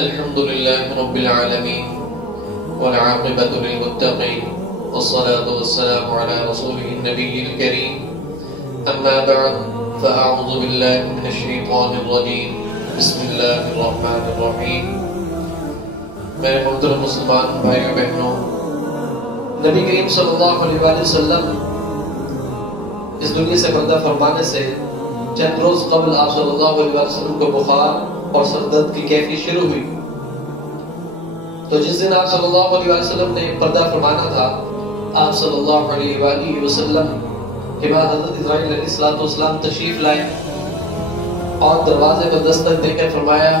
الحمد لله رب العالمين والعاقبة للمتقين والصلاة والسلام على رسوله النبي الكريم أما بعد فأعوذ بالله من الشيطان الرجيم بسم الله الرحمن الرحيم میرے محترم مسلمان بھائیوں بہنوں، نبی کریم صلی اللہ علیہ وآلہ وسلم اس دنیا سے پردہ فرمانے سے چند روز قبل آپ صلی اللہ علیہ وآلہ وسلم کو بخار اور سر درد کی کیفیت شروع ہوئی۔ تو جس دن آپ صلی اللہ علیہ وسلم نے پردہ فرمانا تھا، آپ صلی اللہ علیہ وآلہ وسلم کے بعد حضرت اسرائیل علیہ السلام تشریف لائے اور دروازے پر دستک دے کر فرمایا،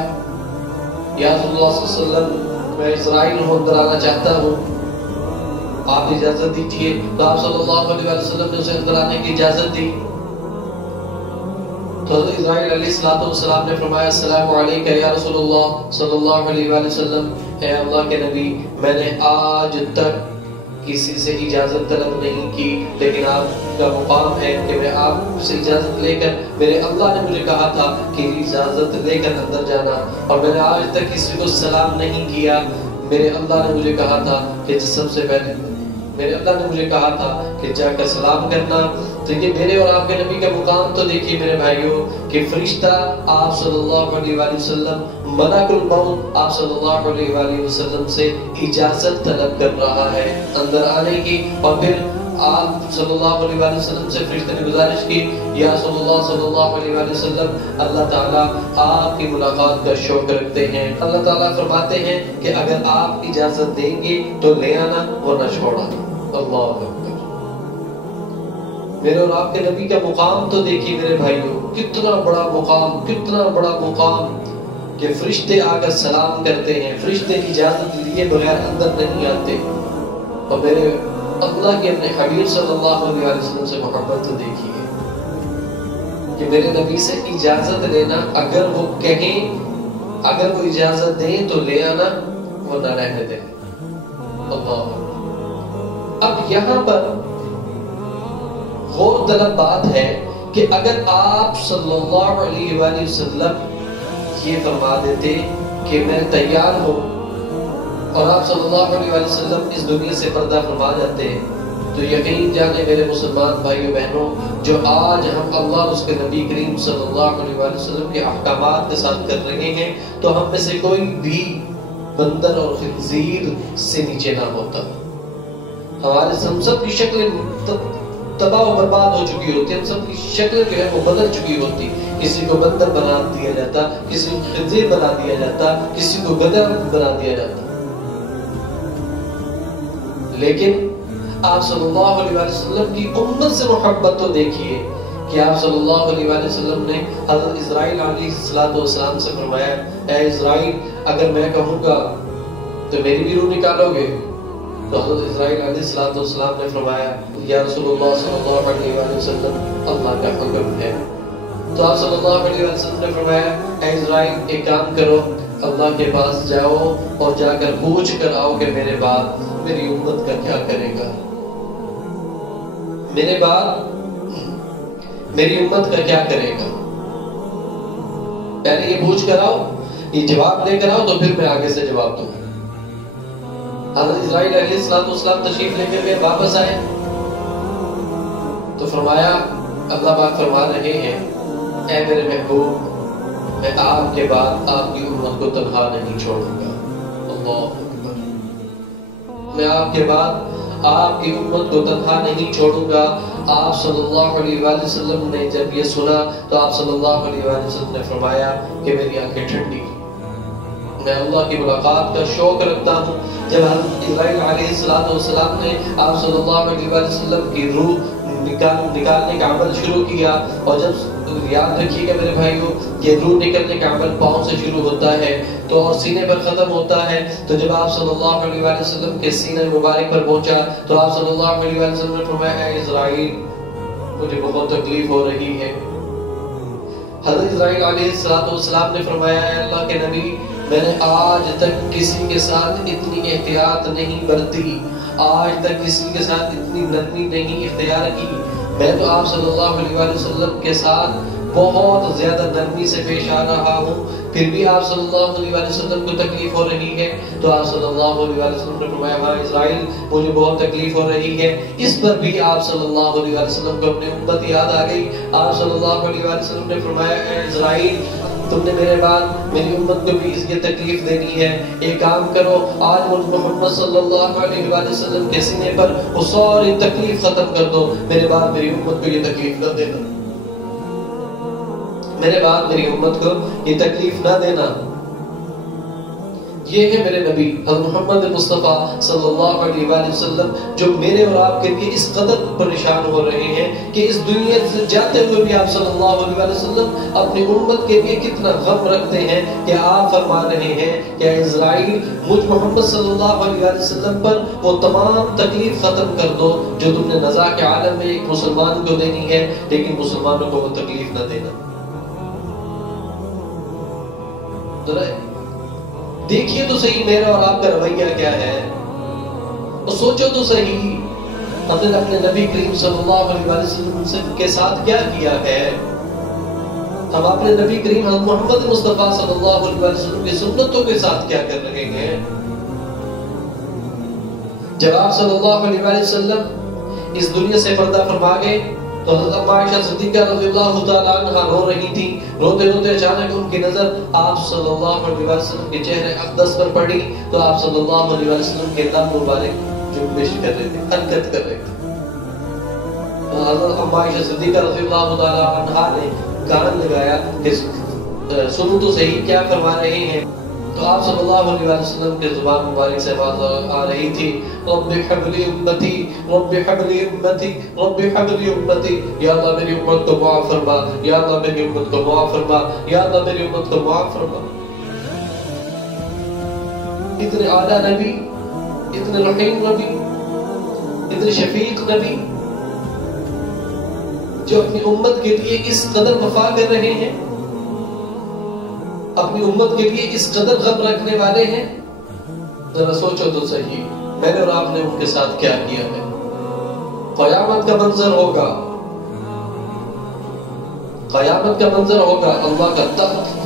یا رسول اللہ صلی اللہ علیہ وسلم، میں اسرائیل ہوں، اندر آنا چاہتا ہوں، آپ اجازت دیجیے۔ تو آپ صلی اللہ علیہ وسلم نے اسے اندر آنے کی اجازت دی۔ تو حضرت اسرائیل علیہ السلام نے فرمایا، السلام علیکم یا رسول اللہ صلی اللہ علیہ وسلم، اے اللہ کے نبی، میں نے آج تک کسی سے اجازت طلب نہیں کی، لیکن آپ کا مقام ہے کہ میں آپ سے اجازت لے کر، میرے اللہ نے مجھے کہا تھا کہ اجازت لے کر اندر جانا، اور میں نے آج تک کسی کو سلام نہیں کیا۔ میرے اللہ نے مجھے کہا تھا کہ سب سے پہلے میرے اللہ نے مجھے کہا تھا کہ جا کر سلام کرنا۔ تو یہ میرے اور آپ کے نبی کا مقام تو دیکھیے میرے بھائیوں، کہ فرشتہ آپ صلی اللہ علیہ وآلہ وسلم، ملک الموت آپ صلی اللہ علیہ وآلہ وسلم سے اجازت طلب کر رہا ہے اندر آنے کی، اور پھر آپ صلی اللہ علیہ وآلہ وسلم سے فرشتے نے گزارش کی، یا صلی اللہ علیہ وآلہ وسلم، اللہ تعالیٰ آپ کی ملاقات کا شوق رکھتے ہیں۔ اللہ تعالیٰ فرماتے ہیں کہ اگر آپ اجازت دیں گے تو لے آنا ورنہ چھوڑا۔ اللہ اکبر۔ میرے اور آپ کے نبی کا مقام تو دیکھیے میرے بھائیوں، کتنا بڑا مقام، کتنا بڑا مقام، کہ فرشتے آ کر سلام کرتے ہیں، فرشتے اجازت لیے بغیر اندر نہیں آتے۔ اور میرے اللہ کے اپنے حبیب صلی اللہ علیہ وسلم سے محبت تو دیکھیے کہ میرے نبی سے اجازت لینا، اگر وہ کہیں، اگر وہ اجازت دیں تو لے آنا ورنہ رہنے دیں۔ اللہ۔ اب یہاں پر غور طلب بات ہے کہ اگر آپ صلی اللہ علیہ وآلہ وسلم یہ فرما دیتے کہ میں تیار ہوں، اور آپ صلی اللہ علیہ وآلہ وسلم اس دنیا سے پردہ فرما جاتے، تو یقین جانے میرے مسلمان بھائیوں بہنوں، جو آج ہم اللہ اور اس کے نبی کریم صلی اللہ علیہ وآلہ وسلم کے احکامات کے ساتھ کر رہے ہیں، تو ہم میں سے کوئی بھی بندر اور خنزیر سے نیچے نہ ہوتا۔ ہمارے ہم سب کی شکلیں تباہ و برباد ہو چکی ہوتی، ہم سب کی شکلیں جو ہے وہ بدل چکی ہوتی۔ کسی کو بندر بنا دیا جاتا، کسی کو خنزیر بنا دیا جاتا، کسی کو گدھا بنا دیا جاتا۔ لیکن آپ صلی اللہ علیہ وسلم کی امت سے محبت تو دیکھیے کہ آپ صلی اللہ علیہ وسلم نے حضرت اسرائیل علیہ السلام سے فرمایا، اے اسرائیل، اگر میں کہوں گا تو میری بھی روح نکالو گے؟ تو حضرت اسرائیل علیہ السلام نے فرمایا، یا رسول اللہ صلی اللہ علیہ وسلم، اللہ کا حکم ہے۔ تو آپ صلی اللہ علیہ وسلم نے فرمایا، اے اسرائیل، ایک کام کرو، اللہ کے پاس جاؤ اور جا کر پوچھ کر آؤ کہ میرے بعد میری امت کا کیا کرے گا، میرے بعد میری امت کا کیا کرے گا۔ پہلے یہ پوچھ کر آؤ، یہ جواب لے کر آؤ، تو پھر میں آگے سے جواب دوں۔ حضرت اسرائیل علیہ السلام تشریف لے کر واپس آئے تو فرمایا، اللہ پاک فرما رہے ہیں، اے میرے محبوب، میں آپ کے بعد آپ کی امت کو تنہا نہیں چھوڑوں گا۔ اللہ اکبر۔ میں آپ کے بعد آپ کی امت کو تنہا نہیں چھوڑوں گا۔ آپ صلی اللہ علیہ وآلہ وسلم نے جب یہ سنا تو آپ صلی اللہ علیہ وآلہ وسلم نے فرمایا کہ میری آنکھیں ٹھنڈی، میں اللہ کی ملاقات کا شوق رکھتا ہوں۔ جب حضرت اسرائیل علیہ السلام نے آپ صلی اللہ علیہ وآلہ وسلم کی روح نکالنے کا عمل شروع کیا، اور جب یاد رکھیے گا میرے بھائیوں کہ روح نکلنے کا عمل پاؤں سے شروع ہوتا ہے تو اور سینے پر ختم ہوتا ہے، تو جب آپ صلی اللہ علیہ وآلہ وسلم کے سینے مبارک پر پہنچا تو آپ صلی اللہ علیہ وآلہ وسلم نے فرمایا، اے اسرائیل، مجھے بہت تکلیف ہو رہی ہے۔ حضرت اسرائیل علیہ السلام نے فرمایا، اے اللہ کے نبی، میں نے آج تک کسی کے ساتھ اتنی احتیاط نہیں برتی، آج تک کسی کے ساتھ اتنی نرمی نہیں اختیار کی۔ میں تو آپ صلی اللہ علیہ وسلم کے ساتھ بہت زیادہ نرمی سے پیش آ رہا ہوں، پھر بھی آپ صلی اللہ علیہ وسلم کو تکلیف ہو رہی ہے، تو آپ صلی اللہ علیہ وسلم نے فرمایا ہاں اسرائیل مجھے بہت تکلیف ہو رہی ہے۔ اس پر بھی آپ صلی اللہ علیہ وسلم کو اپنی امت یاد آ گئی۔ آپ صلی اللہ علیہ وسلم نے فرمایا اے اسرائیل تم نے میرے بعد میری امت کو بھی اس کی تکلیف دینی ہے، ایک کام کرو آج محمد صلی اللہ علیہ وسلم کے سینے پر وہ ساری تکلیف ختم کر دو، میرے بعد میری امت کو یہ تکلیف نہ دینا، میرے بعد میری امت کو یہ تکلیف نہ دینا۔ یہ ہے میرے نبی حضرت محمد مصطفیٰ صلی اللہ علیہ وآلہ وسلم جو میرے اور آپ کے لیے اس قدر پریشان ہو رہے ہیں کہ اس دنیا سے جاتے ہوئے بھی آپ صلی اللہ علیہ وآلہ وسلم اپنی امت کے لیے کتنا غم رکھتے ہیں کہ آپ فرما رہے ہیں کہ اسرائیل مجھ محمد صلی اللہ علیہ وآلہ وسلم پر وہ تمام تکلیف ختم کر دو جو تم نے نزاع کے عالم میں ایک مسلمان کو دینی ہے، لیکن مسلمانوں کو وہ تکلیف نہ دینا۔ دیکھیے تو صحیح میرا اور آپ کا رویہ کیا ہے، اور سوچو تو صحیح ہم نے اپنے نبی کریم صلی اللہ علیہ وسلم کے ساتھ کیا کیا ہے۔ ہم اپنے نبی کریم حضرت محمد مصطفیٰ صلی اللہ علیہ وسلم کی سنتوں کے ساتھ کیا کر رہے ہیں۔ جب آپ صلی اللہ علیہ وسلم اس دنیا سے پردہ فرما گئے تو حضرت ام عائشہ صدیقہ رضی اللہ تعالیٰ عنہ رو رہی تھی، روتے روتے اچانک ان کی نظر آپ صلی اللہ علیہ وسلم کے چہرے اقدس پر پڑی تو آپ صلی اللہ علیہ وسلم کے لب مبارک جنبش کر رہے تھے، حرکت کر رہے تھے۔ حضرت ام عائشہ صدیقہ رضی اللہ تعالیٰ عنہ نے کان لگایا کہ سنو تو صحیح کیا فرما رہے ہیں، تو آپ صلی اللہ علیہ وسلم کے زبان مبارک سے آواز آ رہی تھی رب حبلی امتی رب حبلی امتی رب حبلی امتی، یا اللہ میری امت کو معاف فرما، یا اللہ میری امت کو معاف فرما، یا اللہ میری امت کو معاف فرما۔ اتنے اعلیٰ نبی، اتنے رحیم نبی، اتنے شفیق نبی جو اپنی امت کے لیے اس قدر وفا کر رہے ہیں، اپنی امت کے لیے اس قدر غم رکھنے والے ہیں، ذرا سوچو تو صحیح میں نے اور آپ نے ان کے ساتھ کیا کیا ہے۔ قیامت کا منظر ہوگا، قیامت کا منظر ہوگا، اللہ کا تخت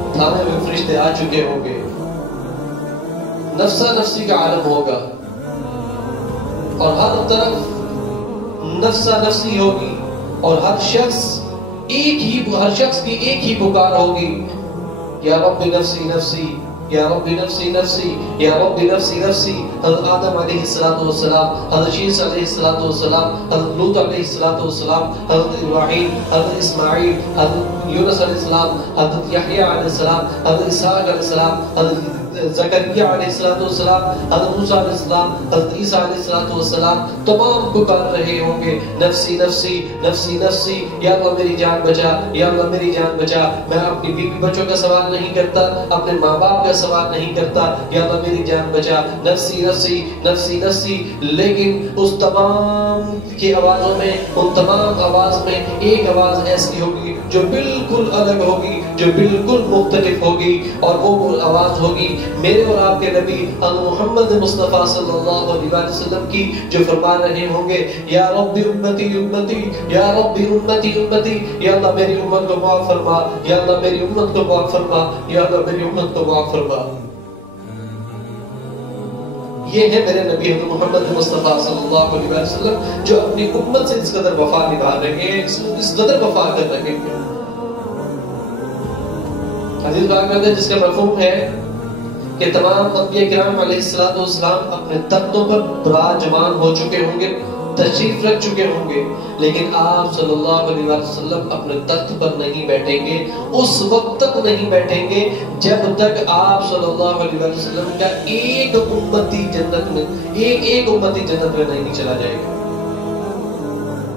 اٹھانے میں فرشتے آ چکے ہوں گے، نفسا نفسی کا عالم ہوگا اور ہر طرف نفسا نفسی ہوگی اور ہر شخص کی ایک ہی پکار ہوگی، یا رب نفسی نفسی یا رب نفسی نفسی یا رب نفسی نفسی۔ حضرت آدم علیہ السلام، حضرت شیس علیہ السلام، حضرت لوط علیہ السلام، حضرت ابراہیم، حضرت اسماعیل، حضرت یونس علیہ السلام، حضرت یحییٰ علیہ السلام، حضرت اسحاق علیہ السلام، حضرت زکریا علیہ السلام، حضرت موسیٰ علیہ السلام، حضرت عیسیٰ علیہ السلام، تمام پکار رہے ہوں گے نفسی نفسی نفسی نفسی، یا اللہ میری جان بچا، یا اللہ میری جان بچا۔ میں اپنی بیوی بچوں کا سوال نہیں کرتا، اپنے ماں باپ کا سوال نہیں کرتا، یا اللہ میری جان بچا، نفسی نفسی نفسی نفسی۔ لیکن اس تمام کی آوازوں میں، ان تمام آواز میں ایک آواز ایسی ہوگی جو بالکل الگ ہوگی، جو بالکل مختلف ہوگی، اور وہ آواز ہوگی میرے اور آپ کے نبی محمد مصطفیٰ صلی اللہ علیہ وسلم کی، جو فرما رہے ہوں گے یا رب امتی امتی یا رب امتی امتی، یا اللہ میری امت کو معاف فرما، یا اللہ میری امت کو معاف فرما، یا اللہ میری امت کو معاف فرما۔ یہ ہے میرے نبی حضرت محمد مصطفیٰ صلی اللہ علیہ وسلم جو اپنی امت سے اس قدر وفا نبھا رہے ہیں، اس قدر وفا کر رہے ہیں۔ حدیث پاک میں جس کا مفہوم ہے کہ تمام انبیاء کرام علیہ السلام اپنے تختوں پر براجمان ہو چکے ہوں گے، تشریف رکھ چکے ہوں گے، لیکن آپ صلی اللہ علیہ وسلم اپنے تخت پر نہیں بیٹھیں گے، اس وقت تک نہیں بیٹھیں گے جب تک آپ صلی اللہ علیہ وسلم کا ایک امتی جنت میں نہیں چلا جائے گا،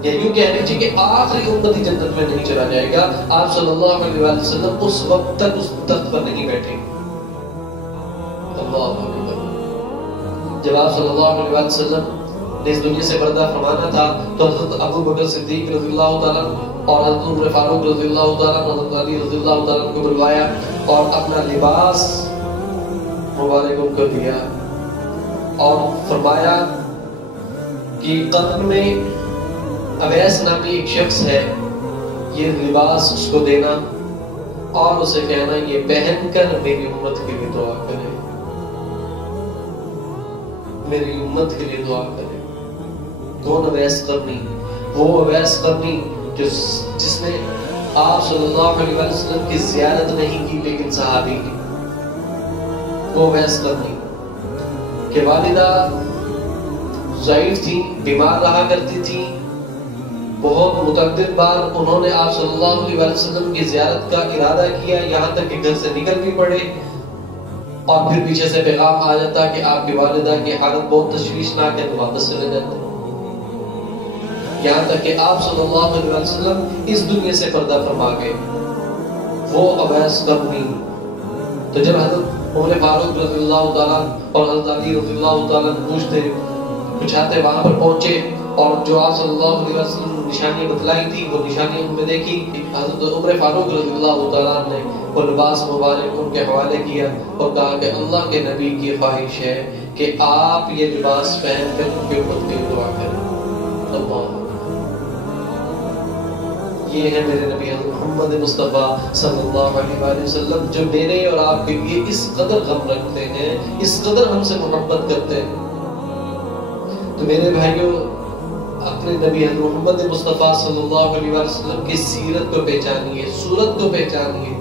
یا یوں کہہ لیجیے کہ آخری امتی جنت میں نہیں چلا جائے گا، آپ صلی اللہ علیہ وسلم اس وقت تک اس تخت پر نہیں بیٹھیں گے۔ اللہ اکبر۔ جب آپ صلی اللہ علیہ وسلم نے اس دنیا سے پردہ فرمانا تھا تو حضرت ابو بکر صدیق رضی اللہ تعالیٰ اور حضرت عمر فاروق رضی اللہ تعالیٰ اور حضرت علی رضی اللہ تعالیٰ کو بلوایا اور اپنا لباس مبارک ان کو دیا اور فرمایا کہ قبر میں اویس نامی ایک شخص ہے، یہ لباس اس کو دینا اور اسے کہنا یہ پہن کر میری امت کے لیے دعا کرے، میری امت کے لیے دعا کرے۔ کون اویس قرنی؟ وہ اویس قرنی جس نے آپ صلی اللہ علیہ وسلم کی زیارت نہیں کی لیکن صحابی کی۔ وہ اویس قرنی کہ والدہ ضعیف تھی، بیمار رہا کرتی تھی، بہت متعدد بار انہوں نے آپ صلی اللہ علیہ وسلم کی زیارت کا ارادہ کیا، یہاں تک کہ گھر سے نکل بھی پڑے اور پھر پیچھے سے پیغام آ جاتا کہ آپ کی والدہ کی حالت بہت تشویشناک ہے، تو واپس چلے جاتے، یہاں تک کہ آپ صلی اللہ علیہ وسلم اس دنیا سے پردہ فرما گئے۔ وہ اویس قرنی تو جب حضرت عمر فاروق رضی اللہ تعالیٰ اور حضرت علی رضی اللہ تعالیٰ پوچھاتے وہاں پر پہنچے اور جو آپ صلی اللہ علیہ وسلم نے نشانیاں بتلائی تھی وہ نشانیاں ان میں دیکھی، حضرت عمر فاروق رضی اللہ تعالیٰ نے وہ لباس مبارک ان کے حوالے کیا اور کہا کہ اللہ کے نبی کی خواہش ہے کہ آپ یہ لباس پہن کر ان کے امت کے لیے دعا کریں۔ اللہ، یہ ہے میرے نبی حضرت محمد مصطفیٰ صلی اللہ علیہ وآلہ وسلم جو میرے اور آپ کے لیے اس قدر غم رکھتے ہیں، اس قدر ہم سے محبت کرتے ہیں۔ تو میرے بھائیوں، اپنے نبی حضرت محمد مصطفیٰ صلی اللہ علیہ وسلم کی سیرت کو پہچانیے، صورت کو پہچانیے۔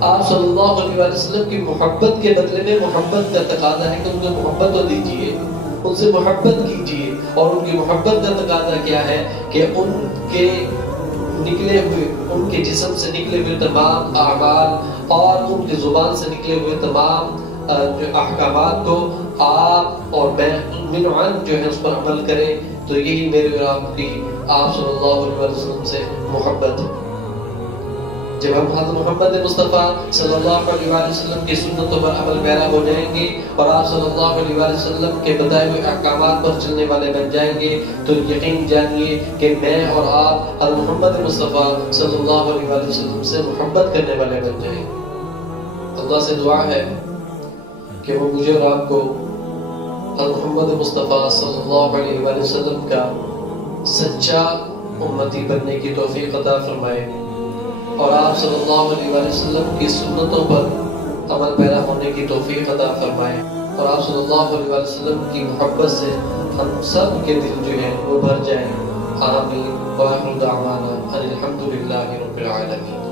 آپ صلی اللہ علیہ وسلم کی محبت کے بدلے میں محبت کا تقاضا ہے کہ ان کو محبت تو دیجیے، ان سے محبت کیجیے، اور ان کی محبت کا تقاضا کیا ہے کہ ان کے نکلے ہوئے، ان کے جسم سے نکلے ہوئے تمام اعمال اور ان کی زبان سے نکلے ہوئے تمام احکامات کو آپ اور میں منعن جو ہے اس پر عمل کریں۔ تو یہی میرے اور آپ کی آپ صلی اللہ علیہ وسلم سے محبت ہے۔ جب ہم حضرت محمد مصطفیٰ صلی اللہ علیہ وسلم کی سنتوں پر عمل پیرا ہو جائیں گے اور آپ صلی اللہ علیہ وسلم کے بتائے ہوئے احکامات پر چلنے والے بن جائیں گے، تو یقین جانیے کہ میں اور آپ حضرت محمد مصطفیٰ صلی اللہ علیہ وسلم سے محبت کرنے والے بن جائیں گے۔ اللہ سے دعا ہے کہ وہ مجھے اور آپ کو حضرت محمد مصطفیٰ صلی اللہ علیہ وسلم کا سچا امتی بننے کی توفیق عطا فرمائے اور آپ صلی اللہ علیہ وسلم کی سنتوں پر عمل پیرا ہونے کی توفیق عطا فرمائے اور آپ صلی اللہ علیہ وسلم کی محبت سے ہم سب کے دل جو ہیں وہ بھر جائیں۔ آمین۔ وآخر دعوانا ان الحمد للہ رب العالمین۔